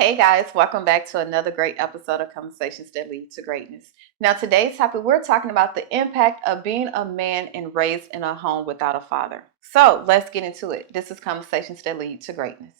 Hey guys, welcome back to another great episode of Conversations That Lead to Greatness. Now, today's topic, we're talking about the impact of being a man and raised in a home without a father. So let's get into it. This is Conversations That Lead to Greatness.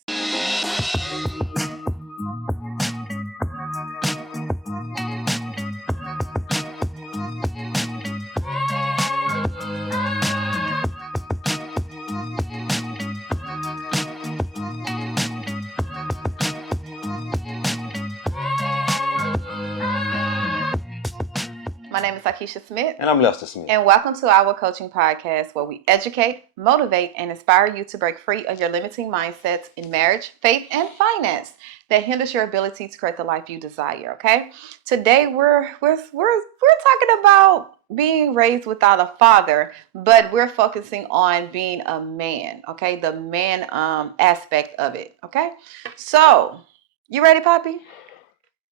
My name is Akeisha Smith. And I'm Lester Smith. And welcome to our coaching podcast where we educate, motivate, and inspire you to break free of your limiting mindsets in marriage, faith, and finance that hinders your ability to create the life you desire. Okay? Today we're talking about being raised without a father, but we're focusing on being a man. Okay? The man aspect of it. Okay? So, you ready, Poppy?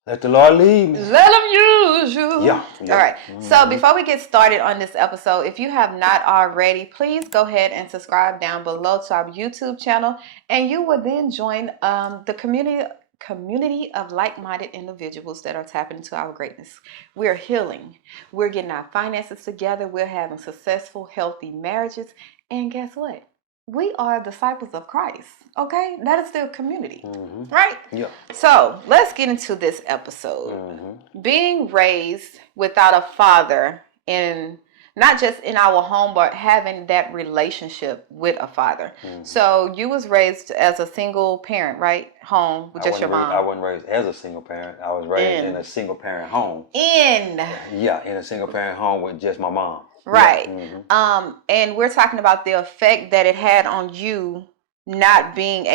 Let the Lord lead me. Let him use you. Yeah. All right. So before we get started on this episode, if you have not already, please go ahead and subscribe down below to our YouTube channel, and you will then join the community of like-minded individuals that are tapping into our greatness. We're healing. We're getting our finances together. We're having successful, healthy marriages. And guess what? We are disciples of Christ. Okay? That is still community. Right? Yeah. So let's get into this episode. Being raised without a father, in not just in our home, but having that relationship with a father. So you was raised as a single parent, right? Home with just your mom. I wasn't raised as a single parent. I was raised in a single parent home. In a single parent home with just my mom. Right. Yeah. And we're talking about the effect that it had on you not being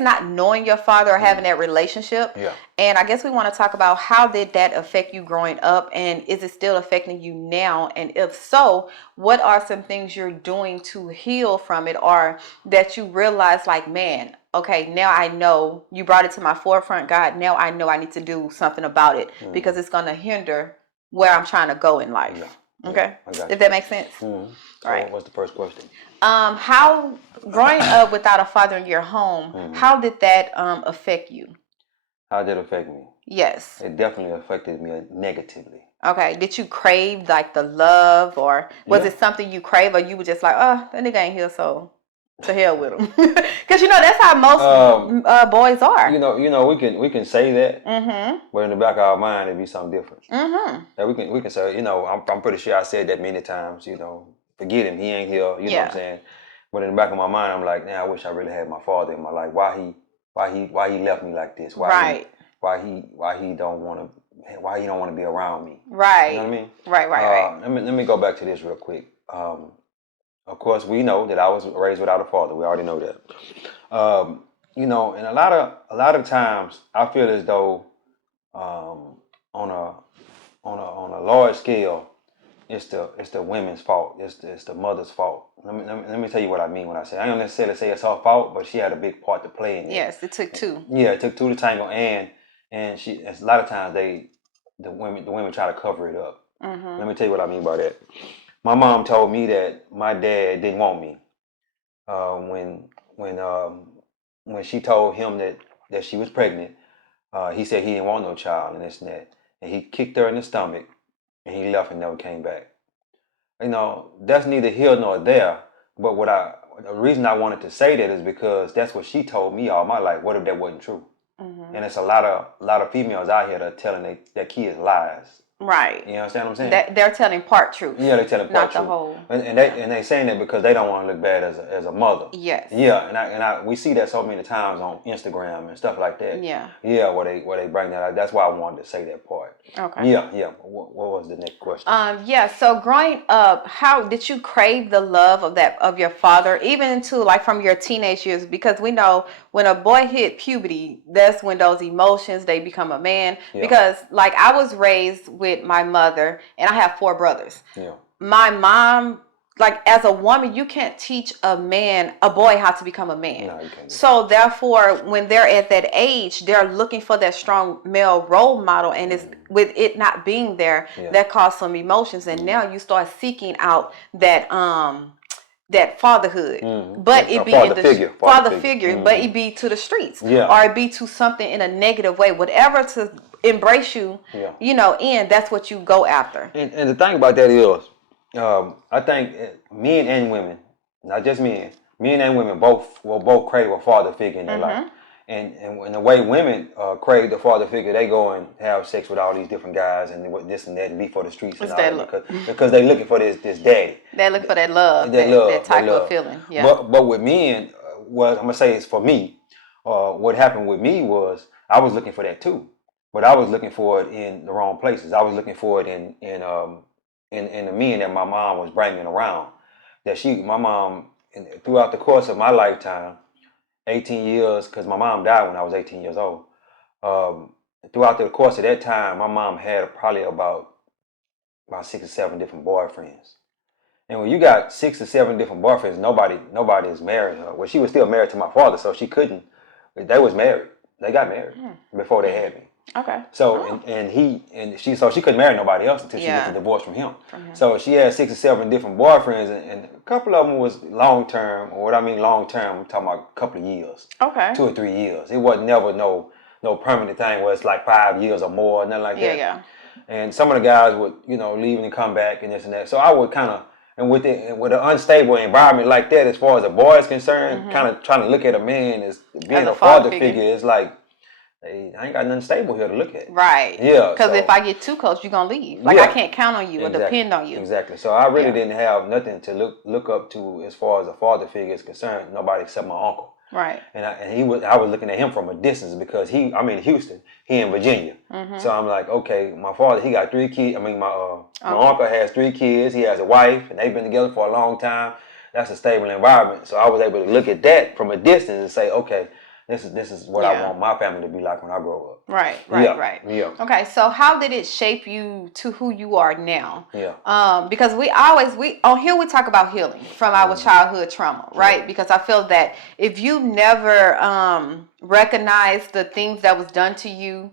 not knowing your father or having that relationship. Yeah. And I guess we want to talk about how did that affect you growing up, and is it still affecting you now? And if so, what are some things you're doing to heal from it, or that you realize like, man, okay, now I know you brought it to my forefront, God. Now I know I need to do something about it because it's going to hinder where I'm trying to go in life. Yeah. Okay, if that makes sense. All right. What's the first question? How growing up without a father in your home, how did that affect you? How did it affect me? Yes. It definitely affected me negatively. Okay. Did you crave like the love, or was it something you crave, or you were just like, oh, that nigga ain't here, so to hell with him? Because that's how most boys are. We can say that, but in the back of our mind it'd be something different. Yeah, we can say, I'm pretty sure I said that many times. Forget him, he ain't here. You know what I'm saying? But in the back of my mind, I'm like, I wish I really had my father in my life. Why he left me like this? Why he don't want to be around me? Right. You know what I mean? Right. Let me go back to this real quick. Of course, we know that I was raised without a father. We already know that. And a lot of times I feel as though on a large scale, it's the women's fault. It's the mother's fault. Let me tell you what I mean when I say. I don't necessarily say it's her fault, but she had a big part to play in it. Yes, it took two. Yeah, it took two to tango, and she. A lot of times the women try to cover it up. Let me tell you what I mean by that. My mom told me that my dad didn't want me. When she told him that she was pregnant, he said he didn't want no child and this and that, and he kicked her in the stomach, and he left and never came back. That's neither here nor there. But the reason I wanted to say that is because that's what she told me all my life. What if that wasn't true? And it's a lot of females out here that are telling their kids lies. Right. You understand what I'm saying? They're telling part truth. Yeah, they're telling part truth. Not the whole. And they saying that because they don't want to look bad as a mother. Yes. Yeah, and we see that so many times on Instagram and stuff like that. Yeah. Yeah, where they bring that out. That's why I wanted to say that part. Okay. Yeah. What was the next question? So growing up, how did you crave the love of your father, even into like from your teenage years? Because we know when a boy hit puberty, that's when those emotions, they become a man. Yeah. Because like I was raised with my mother, and I have 4 brothers. Yeah. My mom, like as a woman, you can't teach a boy how to become a man. No, you can't. So therefore, when they're at that age, they're looking for that strong male role model, and it's with it not being there, that caused some emotions. And now you start seeking out that that fatherhood, but A it be father in the figure. father figure, but it be to the streets, Yeah. or it be to something in a negative way, whatever to embrace you, Yeah. you know, and that's what you go after. And the thing about that is, I think men and women, not just men and women will both crave a father figure in their life. And the way women crave the father figure, they go and have sex with all these different guys and this and that and be for the streets and It's all that that because they looking for this daddy. They look for that love, that type of feeling. Yeah. But with men, what I'm gonna say is for me, what happened with me was I was looking for that too, but I was looking for it in the wrong places. I was looking for it in the men that my mom was bringing around. My mom, throughout the course of my lifetime, 18 years, because my mom died when I was 18 years old. Throughout the course of that time, my mom had probably about 6 or 7 different boyfriends. And when you got 6 or 7 different boyfriends, nobody is married her. Well, she was still married to my father, so she couldn't. They was married. They got married before they had me. Okay. So so she couldn't marry nobody else until she gets a divorce from him. So she had 6 or 7 different boyfriends, and a couple of them was long term. Or what I mean long term, I'm talking about a couple of years. Okay. 2 or 3 years. It wasn't never no permanent thing where it's like 5 years or more, nothing like that. Yeah. And some of the guys would leave and come back and this and that. So I would kind of. And with an unstable environment like that, as far as a boy is concerned, kind of trying to look at a man as being a father figure is like, hey, I ain't got nothing stable here to look at. Right. Yeah. Because if I get too close, you're going to leave. Like, I can't count on you or depend on you. Exactly. So I really didn't have nothing to look up to as far as a father figure is concerned. Nobody except my uncle. Right. And I was looking at him from a distance because I'm in Houston, he in Virginia. So I'm like, okay, my father, he got 3 kids. I mean, my uncle has 3 kids. He has a wife, and they've been together for a long time. That's a stable environment. So I was able to look at that from a distance and say, okay, this is what I want my family to be like when I grow up. Right. Yeah. Okay, so how did it shape you to who you are now? Yeah. Because we on here we talk about healing from our childhood trauma, right? Because I feel that if you never recognized the things that was done to you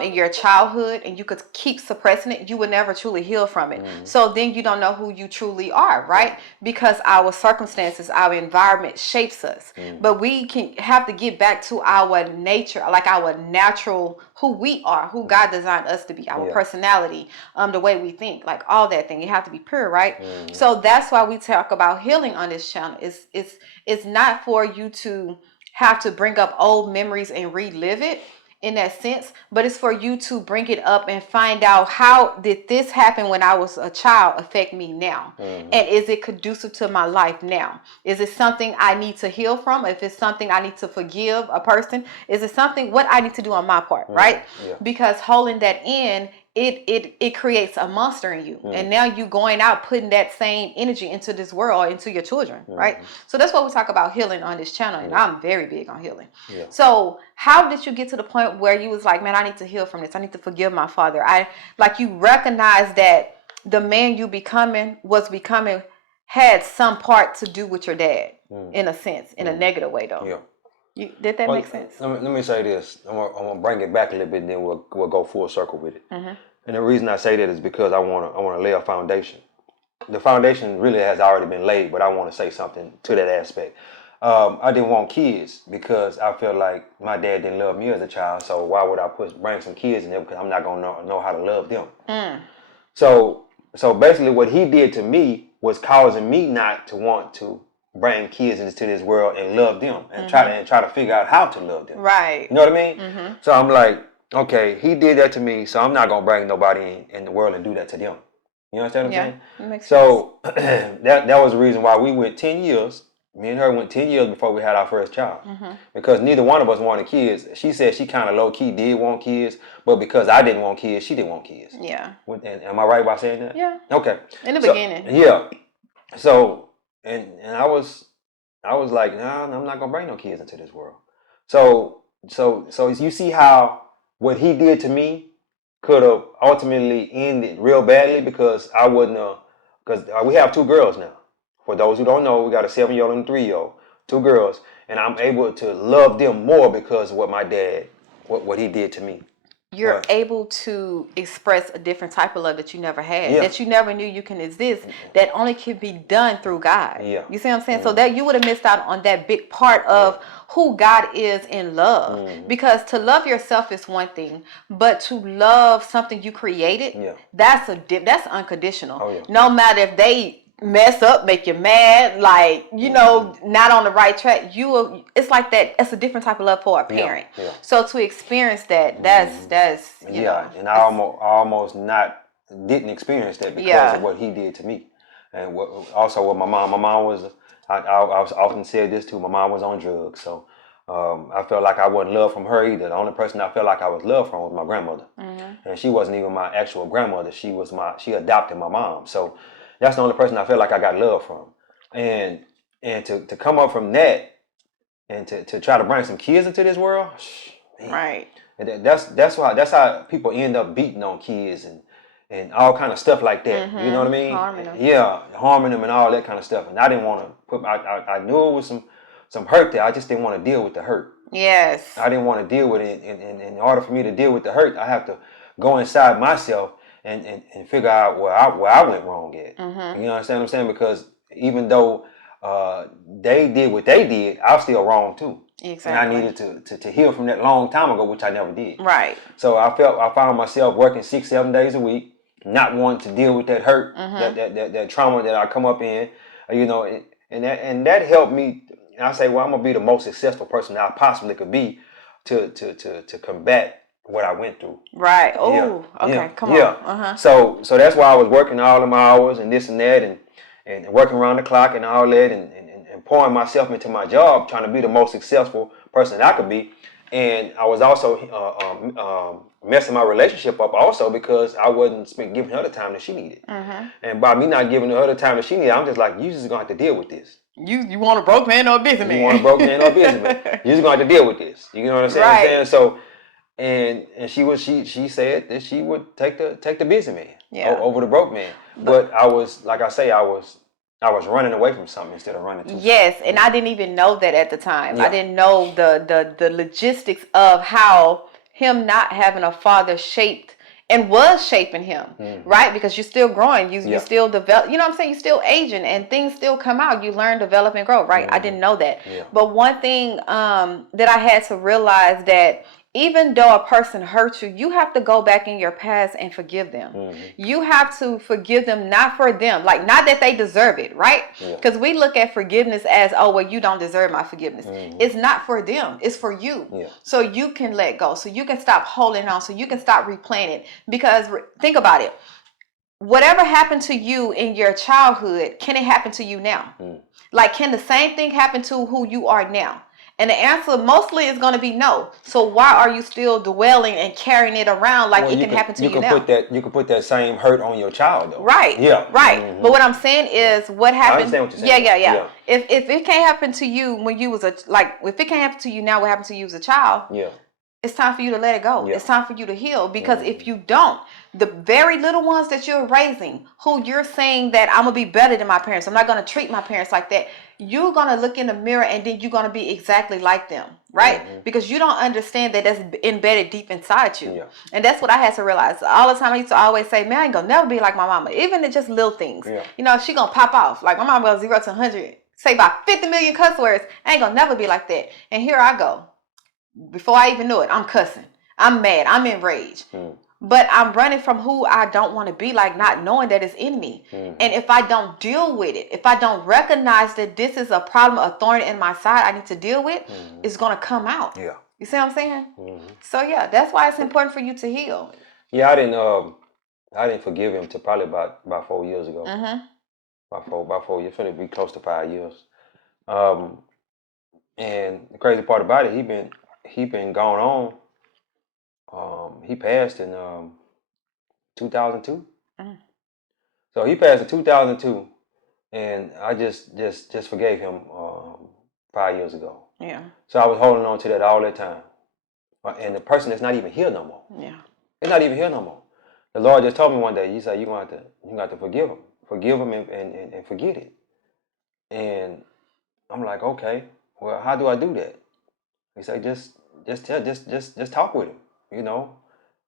in your childhood and you could keep suppressing it, you would never truly heal from it. So then you don't know who you truly are, right? Because our circumstances, our environment shapes us. But we can have to get back to our nature, like our natural, who we are, who God designed us to be, our personality, the way we think, like all that thing. You have to be pure, right? So that's why we talk about healing on this channel. It's not for you to have to bring up old memories and relive it in that sense, but it's for you to bring it up and find out, how did this happen when I was a child affect me now? And is it conducive to my life now? Is it something I need to heal from? If it's something I need to forgive a person, is it something what I need to do on my part, right? Because holding that in, it creates a monster in you, and now you going out putting that same energy into this world, into your children, right? So that's what we talk about healing on this channel, and I'm very big on healing. So how did you get to the point where you was like, man, I need to heal from this, I need to forgive my father? You recognize that the man you becoming had some part to do with your dad, in a sense, in a negative way though. Did that make sense? Let me say this. I'm gonna bring it back a little bit, and then we'll go full circle with it. And the reason I say that is because I wanna lay a foundation. The foundation really has already been laid, but I want to say something to that aspect. I didn't want kids because I felt like my dad didn't love me as a child. So why would I bring some kids in there, because I'm not gonna know how to love them. So basically, what he did to me was causing me not to want to bring kids into this world and love them and try to figure out how to love them. Right. You know what I mean? So I'm like, okay, he did that to me, so I'm not gonna bring nobody in the world and do that to them. You understand what I'm saying? That makes so that was the reason why we went 10 years. Me and her went 10 years before we had our first child. Because neither one of us wanted kids. She said she kind of low-key did want kids, but because I didn't want kids, she didn't want kids. Yeah. Am I right by saying that? Yeah. Okay. In the beginning. Yeah. So, and I was like, nah, I'm not gonna bring no kids into this world. So you see how what he did to me could have ultimately ended real badly, because I wouldn't have, because we have 2 girls now. For those who don't know, we got a 7-year-old and a 3-year-old, 2 girls, and I'm able to love them more because of what my dad, what he did to me. you're What? able to express a different type of love that you never had, Yeah. that you never knew you can exist, that only can be done through God. Yeah. You see what I'm saying? So that you would have missed out on that big part of who God is in love. Because to love yourself is one thing, but to love something you created, that's unconditional. Oh, yeah. No matter if they mess up, make you mad, like, you know, not on the right track, it's like that. It's a different type of love for a parent. Yeah. So to experience that, that's you know, and I almost not didn't experience that because of what he did to me, and also with my mom. My mom was, I was often said this too. My mom was on drugs, so I felt like I wasn't loved from her either. The only person I felt like I was loved from was my grandmother, and she wasn't even my actual grandmother. She adopted my mom, so that's the only person I felt like I got love from, and to come up from that and to try to bring some kids into this world, man. Right. And that's how people end up beating on kids and all kind of stuff like that. You know what I mean? Harming them. Yeah, harming them and all that kind of stuff. And I didn't want to put. I knew it was some hurt there. I just didn't want to deal with the hurt. Yes. I didn't want to deal with it. And in order for me to deal with the hurt, I have to go inside myself and figure out where I went wrong at. You understand what I'm saying? Because even though they did what they did, I was still wrong too. Exactly. And I needed to heal from that long time ago, which I never did. Right. So I found myself working 6-7 days a week, not wanting to deal with that hurt, that trauma that I come up in, you know, and that helped me. I say, well, I'm gonna be the most successful person that I possibly could be to combat what I went through. Right. Oh, okay. Come on. So that's why I was working all them hours and this and that and working around the clock and all that and pouring myself into my job, trying to be the most successful person I could be. And I was also messing my relationship up also because I wasn't giving her the time that she needed. And by me not giving her the time that she needed, I'm just like, you just gonna have to deal with this. You want a broke man or a busy man? You want a broke man or a busy man? You just gonna have to deal with this. You know what I'm saying? Right. So, and she said that she would take the busy man over the broke man. But I was, like I say, I was running away from something instead of running to something. Yes, and I didn't even know that at the time. I didn't know the logistics of how him not having a father shaped and was shaping him, right? Because you're still growing, you still develop. You know what I'm saying? You're still aging, and things still come out. You learn, develop, and grow, right? I didn't know that. But one thing that I had to realize that even though a person hurt you, you have to go back in your past and forgive them. You have to forgive them, not for them, like not that they deserve it, right? Because we look at forgiveness as, oh, well, you don't deserve my forgiveness. It's not for them. It's for you. So you can let go. So you can stop holding on. So you can stop replaying it. Because think about it. Whatever happened to you in your childhood, can it happen to you now? Like, can the same thing happen to who you are now? And the answer mostly is going to be no. So why are you still dwelling and carrying it around like it can happen to you now? You can put that same hurt on your child, though. Right. Yeah. Right. But what I'm saying is, what happened? I understand what you're saying. Yeah. If it can't happen to you when you was if it can't happen to you now, what happened to you as a child? Yeah. It's time for you to let it go. It's time for you to heal. Because if you don't, the very little ones that you're raising, who you're saying that I'm going to be better than my parents, I'm not going to treat my parents like that, you're going to look in the mirror and then you're going to be exactly like them, right? Because you don't understand that that's embedded deep inside you. And that's what I had to realize. All the time I used to always say, man, I ain't going to never be like my mama. Even in just little things. You know, she going to pop off. Like my mama goes 0 to 100, say about 50 million cuss words. I ain't going to never be like that. And here I go. Before I even knew it, I'm cussing. I'm mad. I'm enraged. But I'm running from who I don't want to be, like not knowing that it's in me. And if I don't deal with it, if I don't recognize that this is a problem, a thorn in my side I need to deal with, it's going to come out. You see what I'm saying? So yeah, that's why it's important for you to heal. Yeah, I didn't forgive him till probably about 4 years ago. About 4 years. It's going to be close to 5 years. And the crazy part about it, he been gone on. He passed in 2002. So he passed in 2002, and I just forgave him 5 years ago. So I was holding on to that all that time, and the person is not even here no more. It's not even here no more. The Lord just told me one day, He said, you're gonna have to forgive him and forget it. And I'm like, okay, well, how do I do that? He said, just talk with him, you know.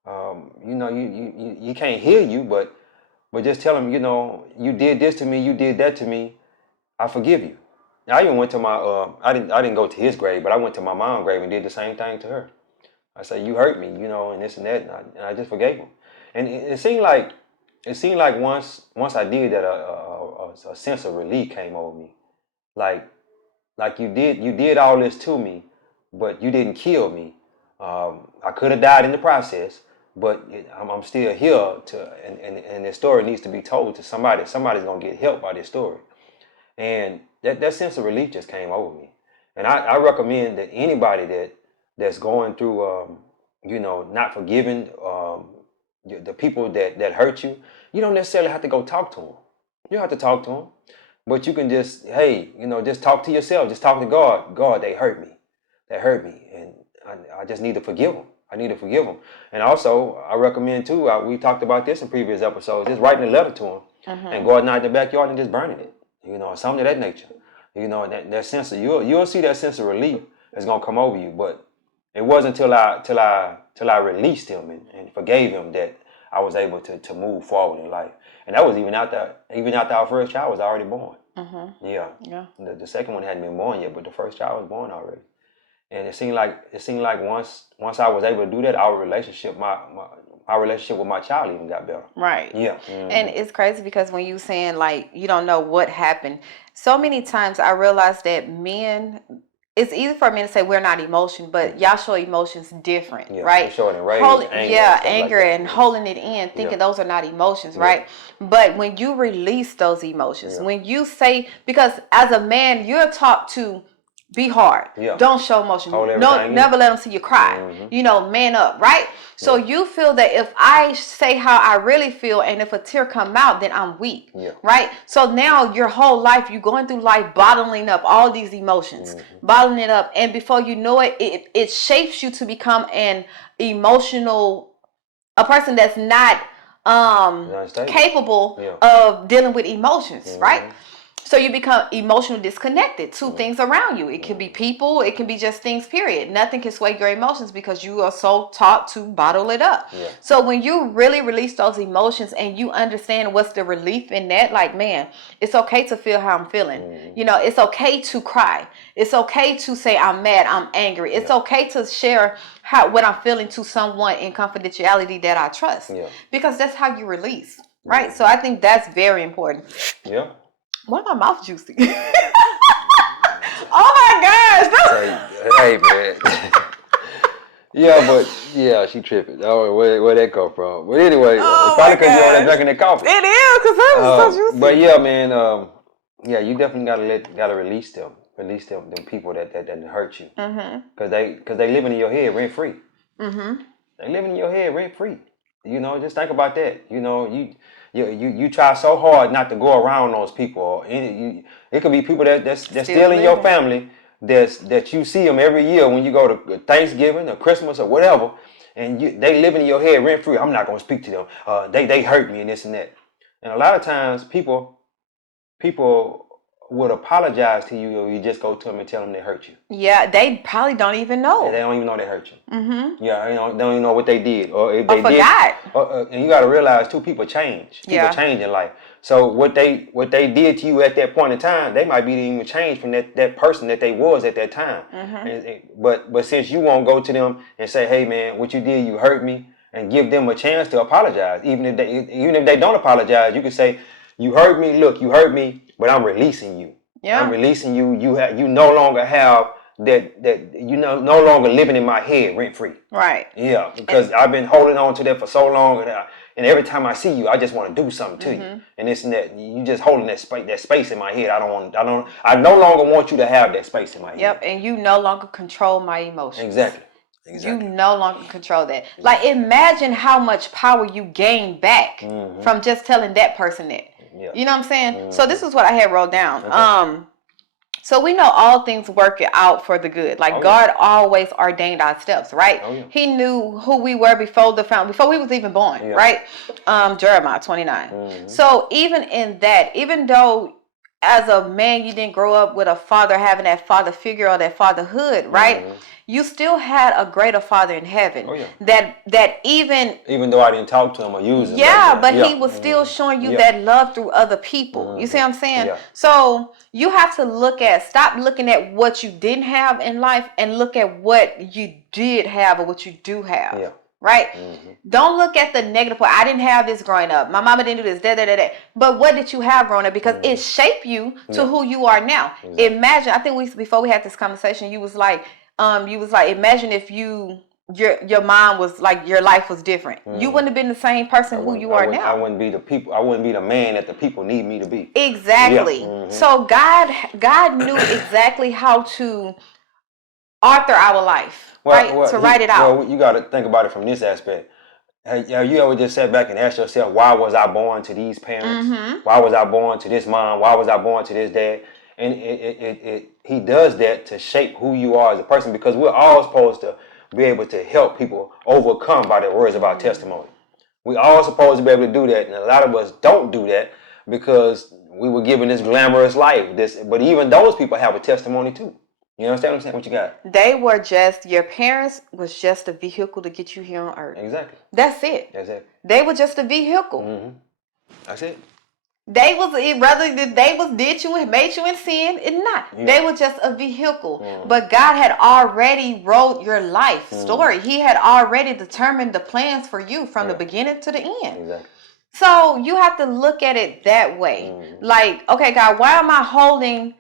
You know, you can't hear you, but just tell him, you know, you did this to me, you did that to me. I forgive you. I even went to my I didn't go to his grave, but I went to my mom's grave and did the same thing to her. I said, you hurt me, you know, and this and that, and I just forgave him. And it seemed like once I did that, a sense of relief came over me. Like you did all this to me, but you didn't kill me. I could have died in the process, but I'm still here and this story needs to be told to somebody. Somebody's gonna get helped by this story, and that sense of relief just came over me. And I recommend that anybody that's going through, you know, not forgiving the people that hurt you, you don't necessarily have to go talk to them. You don't have to talk to them. But you can just, hey, you know, just talk to yourself. Just talk to God. God, they hurt me. They hurt me. And I just need to forgive them. I need to forgive them. And also, I recommend too, we talked about this in previous episodes, just writing a letter to them and going out in the backyard and just burning it. You know, something of that nature. You know, that sense of, you'll see that sense of relief is going to come over you. But it wasn't till I released him and forgave him that I was able to move forward in life. And that was even after our first child was already born. Mm-hmm. Yeah. The second one hadn't been born yet, but the first child was born already. And it seemed like once I was able to do that, our relationship, my relationship with my child even got better. Right. Yeah. Mm-hmm. And it's crazy because when you saying like you don't know what happened, so many times I realized that men. It's easy for men to say we're not emotion, but y'all show emotions different, right? Showing rage, anger and holding it in, thinking those are not emotions, right? But when you release those emotions, when you say, because as a man, you're taught to be hard. Don't show emotion. Never let them see you cry. Mm-hmm. You know, man up, right? So you feel that if I say how I really feel and if a tear come out, then I'm weak, right? So now your whole life, you're going through life bottling up all these emotions, bottling it up. And before you know it, it shapes you to become a person that's not capable of dealing with emotions, right? So you become emotionally disconnected to things around you. It can be people, it can be just things, period. Nothing can sway your emotions because you are so taught to bottle it up. So when you really release those emotions and you understand what's the relief in that, like, man, it's okay to feel how I'm feeling. You know, it's okay to cry. It's okay to say I'm mad, I'm angry. It's okay to share what I'm feeling to someone in confidentiality that I trust. Because that's how you release, right? So I think that's very important. Yeah. Why my mouth juicy? Oh my gosh! Hey man. Yeah, she tripping. Oh, where that come from? But anyway, probably because you're already drinking that coffee. It is because that was so juicy. But yeah, man. You definitely gotta release them people that hurt you. Because they living in your head rent free. They living in your head rent free. You know, just think about that. You know, you try so hard not to go around those people. It could be people that's still in your family that you see them every year when you go to Thanksgiving or Christmas or whatever, and they living in your head rent free. I'm not gonna speak to them. They hurt me and this and that. And a lot of times people would apologize to you, or you just go to them and tell them they hurt you. Yeah, they probably don't even know. They don't even know they hurt you. Yeah, you know, they don't even know what they did, or if they forgot. And you got to realize too, people change. People change in life. So what they did to you at that point in time, they might be even changed from that person that they was at that time. But since you won't go to them and say, hey man, what you did, you hurt me, and give them a chance to apologize, even if they don't apologize, you can say, you hurt me. Look, you hurt me. But I'm releasing you. I'm releasing you. You no longer have that you know, no longer living in my head rent free. Right. Yeah, because I've been holding on to that for so long, and every time I see you, I just want to do something to you, and this and that. You just holding that space in my head. I no longer want you to have that space in my head. Yep, and you no longer control my emotions. Exactly. You no longer control that. Like, imagine how much power you gain back from just telling that person that. You know what I'm saying? So this is what I had wrote down. Okay. So we know all things work out for the good. Like God always ordained our steps, right? He knew who we were before we was even born, right? Jeremiah 29. So even in that, even though as a man, you didn't grow up with a father having that father figure or that fatherhood, right? You still had a greater Father in heaven. Oh, yeah. That even though I didn't talk to him or use him. yeah, but he was still showing you that love through other people. You see what I'm saying? Yeah. So you have to stop looking at what you didn't have in life and look at what you did have or what you do have. Yeah. Right? Don't look at the negative part. I didn't have this growing up. My mama didn't do this. But what did you have growing up? Because it shaped you to who you are now. Exactly. Imagine. I think before we had this conversation, you was like, imagine if your mom was like, your life was different. You wouldn't have been the same person who you are now. I wouldn't be the people. I wouldn't be the man that the people need me to be. Exactly. Yeah. So God knew exactly how to author our life. To write it out. Well, you got to think about it from this aspect. Have you ever just sat back and asked yourself, why was I born to these parents? Why was I born to this mom? Why was I born to this dad? And he does that to shape who you are as a person, because we're all supposed to be able to help people overcome by their words of our testimony. We all supposed to be able to do that, and a lot of us don't do that because we were given this glamorous life. But even those people have a testimony too. You understand what I'm saying? What you got? Your parents was just a vehicle to get you here on earth. Exactly. That's it. Exactly. They were just a vehicle. That's it. They was, whether they was did you and made you in sin or not. Yeah. They were just a vehicle. But God had already wrote your life story. He had already determined the plans for you from the beginning to the end. Exactly. So you have to look at it that way. Like, okay, God, why am I holding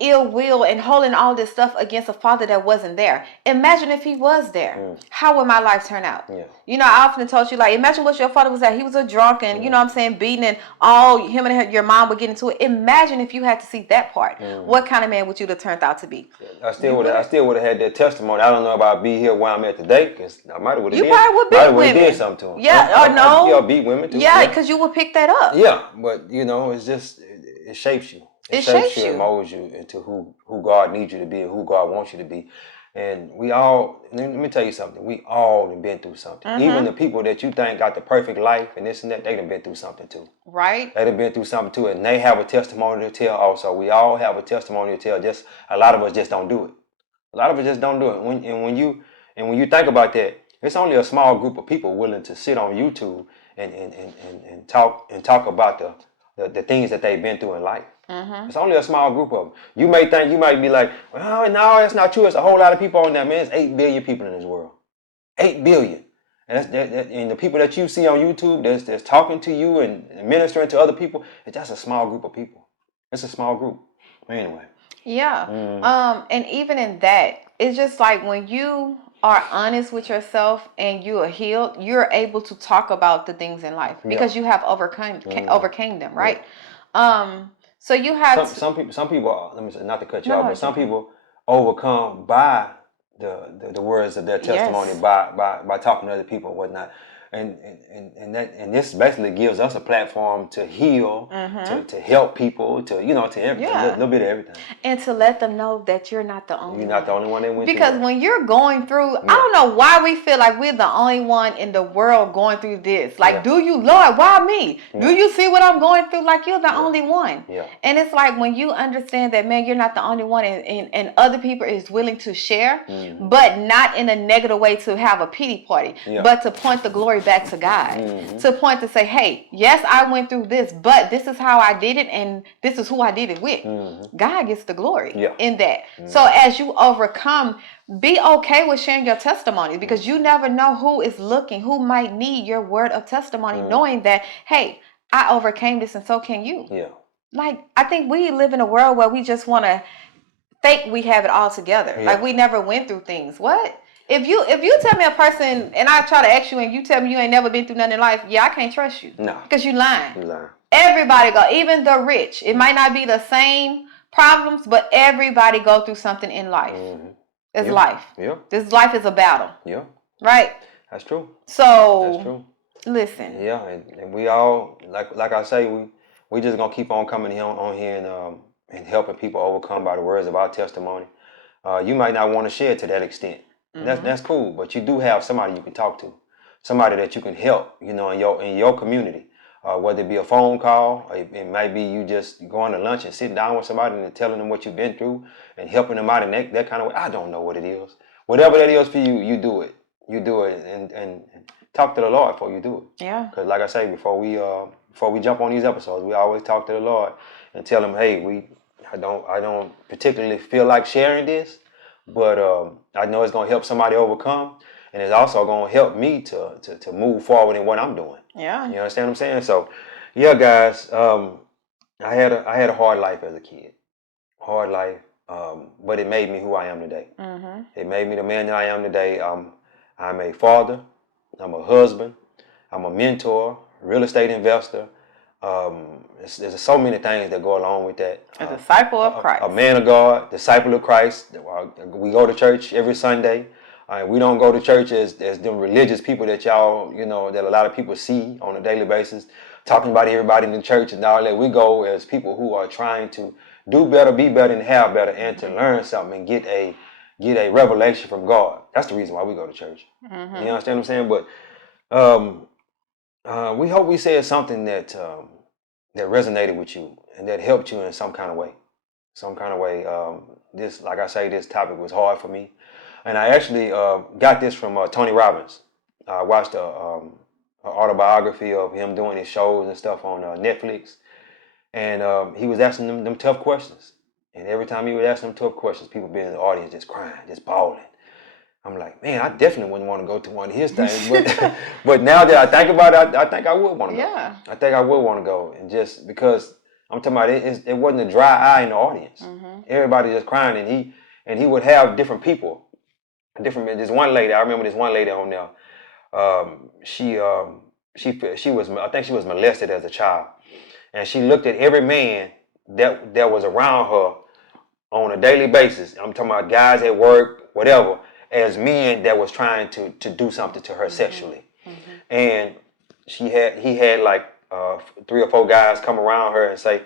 ill will and holding all this stuff against a father that wasn't there? Imagine if he was there. How would my life turn out? Yeah. You know, I often told you, like, imagine what your father was at. He was a drunk and, you know what I'm saying, beating, and all him and your mom would get into it. Imagine if you had to see that part. What kind of man would you have turned out to be? I still would have had that testimony. I don't know if I'd be here where I'm at today, because I might have would have did. You probably would beat women. Did something to him. Yeah, or no. Yeah, beat women too. Yeah, because you would pick that up. Yeah, but, you know, it's just, it shapes you. It shapes you and molds you into who God needs you to be and who God wants you to be. And we all, let me tell you something, we all have been through something. Even the people that you think got the perfect life and this and that, they done been through something too. Right. They done been through something too, and they have a testimony to tell also. We all have a testimony to tell. Just a lot of us just don't do it. A lot of us just don't do it. When you think about that, it's only a small group of people willing to sit on YouTube and talk about the things that they've been through in life. It's only a small group of them. You may be like, well, no, that's not true. It's a whole lot of people on there, man. It's 8 billion people in this world. 8 billion. And and the people that you see on YouTube that's talking to you and ministering to other people, it's just a small group of people. It's a small group. Anyway. Yeah. And even in that, it's just like when you are honest with yourself and you are healed, you're able to talk about the things in life because you have overcame them, right? Yeah. So you have some people. Let me say, not to cut you off, but some people overcome by the words of their testimony, by talking to other people and whatnot. And this basically gives us a platform to heal, to help people, to everything, a little bit of everything, and to let them know that you're not the only one. You're not the only one that went because through when you're going through, I don't know why we feel like we're the only one in the world going through this. Like, do you, Lord, why me? Do you see what I'm going through? Like, you're the only one. And it's like when you understand that, man, you're not the only one, and other people is willing to share, but not in a negative way to have a pity party, but to point the glory back to God, to point to say, hey, yes, I went through this, but this is how I did it, and this is who I did it with. God gets the glory in that. So as you overcome, be okay with sharing your testimony, because you never know who is looking, who might need your word of testimony, knowing that, hey, I overcame this and so can you. Like, I think we live in a world where we just want to think we have it all together. Like, we never went through things. What? If you tell me a person and I try to ask you and you tell me you ain't never been through nothing in life, I can't trust you. No. Because you lying. You lying. Everybody go, even the rich. It might not be the same problems, but everybody go through something in life. It's life. This life is a battle. Right? That's true. So that's true. Listen. And we all, like I say, we just gonna keep on coming on here and helping people overcome by the words of our testimony. You might not want to share to that extent. That's cool, but you do have somebody you can talk to, somebody that you can help, in your community. whether it be a phone call, it might be you just going to lunch and sitting down with somebody and telling them what you've been through and helping them out in that kind of way. I don't know what it is. Whatever that is for you, you do it. You do it and talk to the Lord before you do it. Yeah. Because like I say, before we jump on these episodes, we always talk to the Lord and tell him, hey, I don't particularly feel like sharing this, but I know it's gonna help somebody overcome, and it's also gonna help me to move forward in what I'm doing. Yeah. You understand what I'm saying? So, yeah, guys, I had a hard life as a kid, hard life, but it made me who I am today. Mm-hmm. It made me the man that I am today. I'm a father, I'm a husband, I'm a mentor, real estate investor. There's so many things that go along with that. A disciple of Christ. A man of God, disciple of Christ. We go to church every Sunday. We don't go to church as them religious people that y'all, that a lot of people see on a daily basis, talking about everybody in the church and all that. We go as people who are trying to do better, be better, and have better, and to learn something and get a revelation from God. That's the reason why we go to church. Mm-hmm. You understand what I'm saying? But we hope we said something that resonated with you and that helped you in some kind of way. This, like I say, this topic was hard for me, and I actually got this from Tony Robbins. I watched a autobiography of him doing his shows and stuff on Netflix, and he was asking them tough questions. And every time he would ask them tough questions, people being in the audience just crying, just bawling. I'm like, man, I definitely wouldn't want to go to one of his things. But now that I think about it, I think I would want to go. Yeah. I think I would want to go. And just because I'm talking about it wasn't a dry eye in the audience. Mm-hmm. Everybody just crying. And he would have different people. This one lady, I remember this one lady on there. She was, I think she was molested as a child. And she looked at every man that was around her on a daily basis. I'm talking about guys at work, whatever, as men that was trying to do something to her sexually. Mm-hmm. And he had like 3 or 4 guys come around her and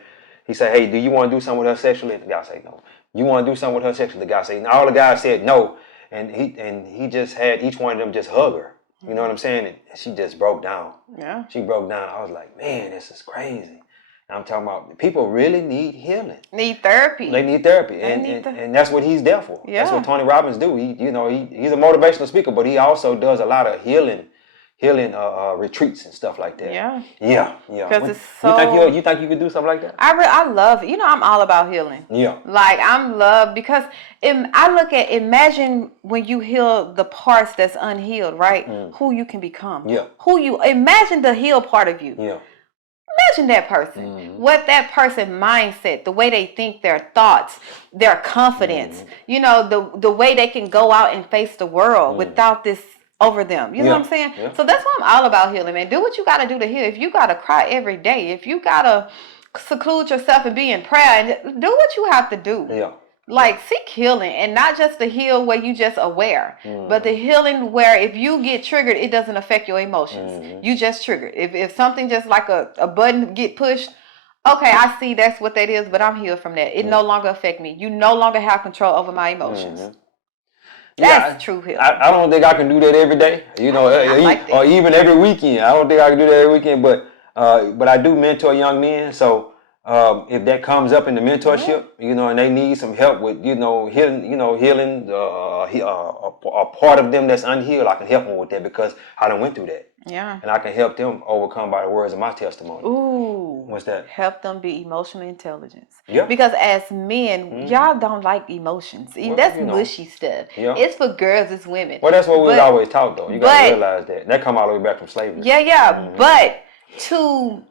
he said, hey, do you want to do something with her sexually? And the guy said, no. You want to do something with her sexually? The guy said, and all the guys said no. And he just had each one of them just hug her. You know what I'm saying? And she just broke down. Yeah. She broke down. I was like, man, this is crazy. I'm talking about people really need healing. Need therapy. They need therapy. And that's what he's there for. Yeah. That's what Tony Robbins do. He's a motivational speaker, but he also does a lot of healing retreats and stuff like that. Yeah. Yeah. Because it's so... You think you could do something like that? I love, I'm all about healing. Yeah. Like, I'm love because I look at, imagine when you heal the parts that's unhealed, right? Mm. Who you can become. Yeah. Imagine the healed part of you. Yeah. Imagine that person, what that person mindset, the way they think, their thoughts, their confidence, the way they can go out and face the world without this over them. You know what I'm saying? Yeah. So that's why I'm all about healing, man. Do what you got to do to heal. If you got to cry every day, if you got to seclude yourself and be in prayer, and do what you have to do. Yeah. Like, seek healing, and not just the heal where you just aware, but the healing where if you get triggered, it doesn't affect your emotions. You just triggered. If something just like a button get pushed, okay, I see that's what that is, but I'm healed from that. It no longer affect me. You no longer have control over my emotions. That's true healing. I don't think I can do that every day, or even every weekend. I don't think I can do that every weekend, but I do mentor young men, so if that comes up in the mentorship, and they need some help with, healing, a part of them that's unhealed, I can help them with that because I done went through that. Yeah. And I can help them overcome by the words of my testimony. Ooh. What's that? Help them be emotional intelligence. Yeah. Because as men, y'all don't like emotions. That's mushy stuff. Yeah. It's for girls, it's women. Well, that's what we was always taught, though. You got to realize that. That come all the way back from slavery. Yeah. But to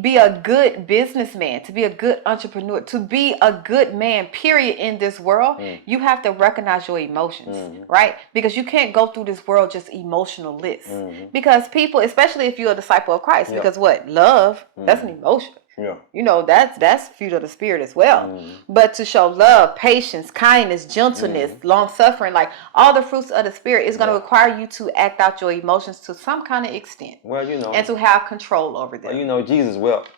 be a good businessman, to be a good entrepreneur, to be a good man, period, in this world, you have to recognize your emotions, right? Because you can't go through this world just emotionless. Because people, especially if you're a disciple of Christ, because what? Love, that's an emotion. Yeah. That's fruit of the spirit as well. But to show love, patience, kindness, gentleness, long suffering, like all the fruits of the spirit is going to require you to act out your emotions to some kind of extent. Well, and to have control over them. Well, Jesus wept.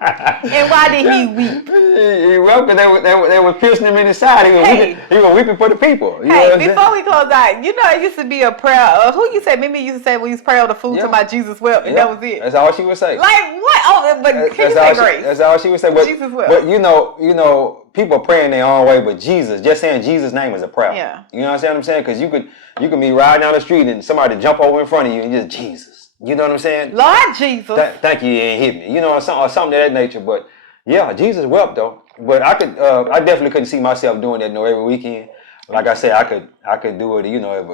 And why did he weep? He wept because they were piercing him in his side. He was weeping for the people. You know Hey, what I'm saying? before we close out, you know, it used to be a prayer. Who you say? Mimi used to say when you pray on the food, Yeah. talking about Jesus wept, and that was it. That's all she would say. Like what? Oh, but can you say grace? That's all she would say. But, Jesus wept. But you know, people praying their own way. But Jesus, just saying Jesus' name is a prayer. Yeah. You know what I'm saying? Because you could be riding down the street and somebody jump over in front of you and just Jesus. You know what I'm saying? Lord Jesus. Thank you, you ain't hit me. You know, or something of that nature. But yeah, Jesus wept though. But I I definitely couldn't see myself doing that every weekend. Like I said, I could do it. You know, if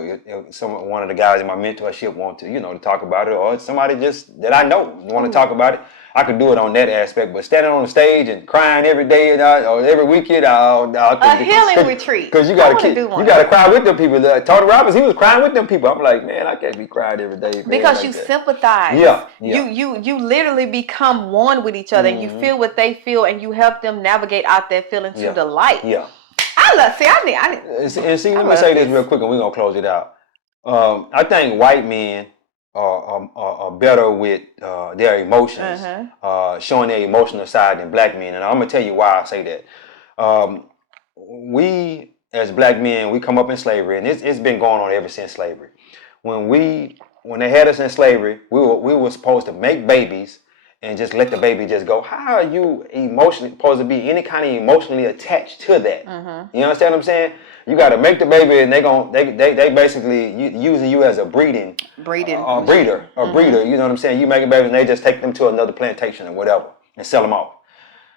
one of the guys in my mentorship want to, to talk about it, or somebody just that I know want to talk about it, I could do it on that aspect. But standing on the stage and crying every day or every weekend, a healing retreat. Because you gotta cry with them people. Tony Robbins, he was crying with them people. I'm like, man, I can't be crying every day. Because like you that. sympathize. Yeah. You literally become one with each other. Mm-hmm. You feel what they feel, and you help them navigate out that feeling to the light. Yeah. I love. See, I need. And see, let me say this real quick, and we're gonna close it out. I think white men are better with their emotions, showing their emotional side than black men, and I'm gonna tell you why I say that. We as black men, we come up in slavery, and it's been going on ever since slavery. When they had us in slavery, we were supposed to make babies and just let the baby just go. How are you emotionally supposed to be any kind of emotionally attached to that? You understand what I'm saying? You got to make the baby, and they basically using you as a breeder. You know what I'm saying? You make a baby, and they just take them to another plantation or whatever and sell them off.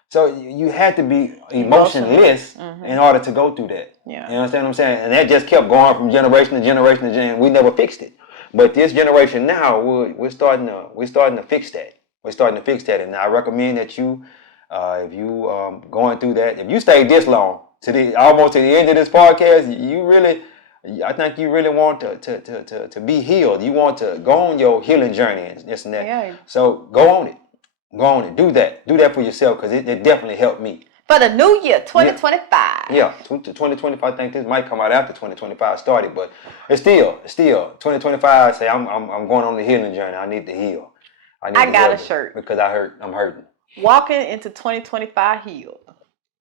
So you had to be emotionless in order to go through that. Yeah. You understand what I'm saying? And that just kept going from generation to generation to generation. We never fixed it. But this generation now, we're starting to fix that. We're starting to fix that, and I recommend that you, if you going through that, if you stay this long almost to the end of this podcast, I think you really want to be healed. You want to go on your healing journey and this and that. Yeah. So go on it. Do that for yourself, because it definitely helped me. For the new year, 2025. Yeah, 2025. I think this might come out after 2025 started, but it's still 2025. Say I'm going on the healing journey. I need to heal. I got a shirt because I'm hurting. Walking into 2025 healed.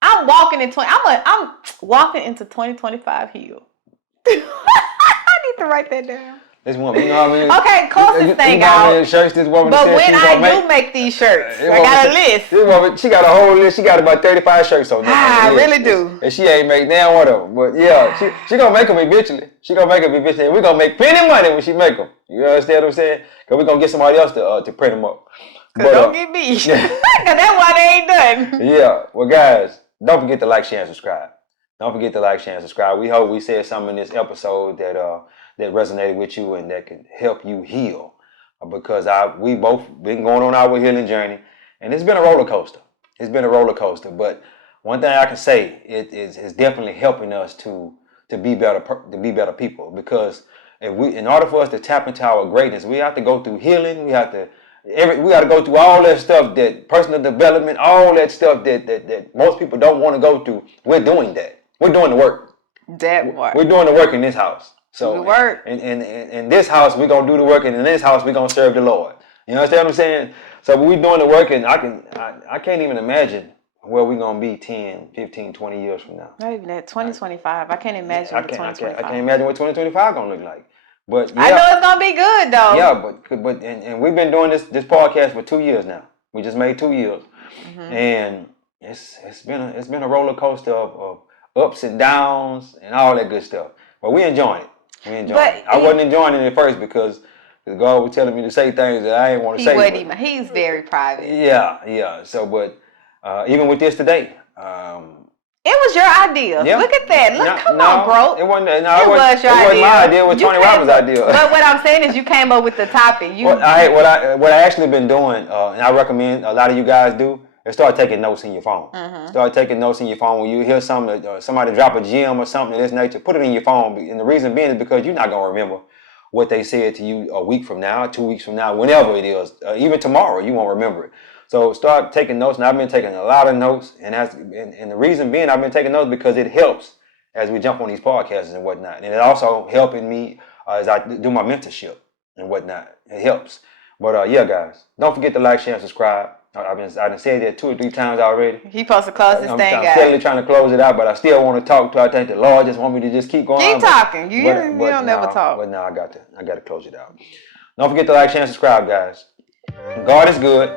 I'm walking into 2025 healed. I need to write that down. This woman, you know what I mean? Okay, close this thing out. Shirts this woman but when I do make these shirts, I got a list. This woman, she got a whole list. She got about 35 shirts on there. I really do. And she ain't make damn one of them. But yeah, she gonna make them eventually. And we're gonna make plenty of money when she make them. You understand what I'm saying? Because we're gonna get somebody else to print them up. But don't get me. Because that's why they ain't done. Yeah. Well, guys, don't forget to like, share, and subscribe. We hope we said something in this episode that resonated with you and that can help you heal. Because we both been going on our healing journey, and it's been a roller coaster. But one thing I can say, it's definitely helping us to be better people. Because in order for us to tap into our greatness, we have to go through healing. We got to go through all that stuff, that personal development, all that stuff that most people don't want to go through. We're doing that. We're doing the work. We're doing the work in this house. So in this house, we're going to do the work, and in this house, we're going to serve the Lord. You understand what I'm saying? So we're doing the work, and I can't even imagine where we're going to be 10, 15, 20 years from now. Not even that, 2025. I can't imagine what 2025. I can't imagine what 2025 going to look like. But yeah, I know it's going to be good, though. Yeah, but and we've been doing this podcast for 2 years now. We just made 2 years. And it's been a roller coaster of ups and downs and all that good stuff. But we enjoying it. I wasn't enjoying it at first because God was telling me to say things that I didn't want to say. He's very private. Yeah. So, but even with this today, it was your idea. Yeah. Look at that. Come on, bro. It wasn't your idea. It wasn't my idea. It was Tony Robbins' idea. But what I'm saying is, you came up with the topic. What I actually been doing, and I recommend a lot of you guys do, is start taking notes in your phone. Start taking notes in your phone when you hear something, somebody drop a gem or something of this nature. Put it in your phone, and the reason being is because you're not gonna remember what they said to you a week from now, 2 weeks from now, whenever it is, even tomorrow, you won't remember it. So start taking notes, and I've been taking a lot of notes, and the reason being I've been taking notes because it helps as we jump on these podcasts and whatnot, and it also helping me as I do my mentorship and whatnot. It helps. But yeah, guys, don't forget to like, share, and subscribe. I've said that 2 or 3 times already. He supposed to close this I'm thing steadily out. trying to close it out, but I still want to talk to. I think the Lord just want me to just keep going. Keep talking. You don't never talk. But no, I got to close it out. Don't forget to like, share, and subscribe, guys. God is good.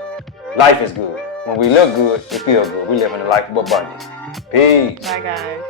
Life is good. When we look good, we feel good. We live in a life of abundance. Peace. Bye, guys.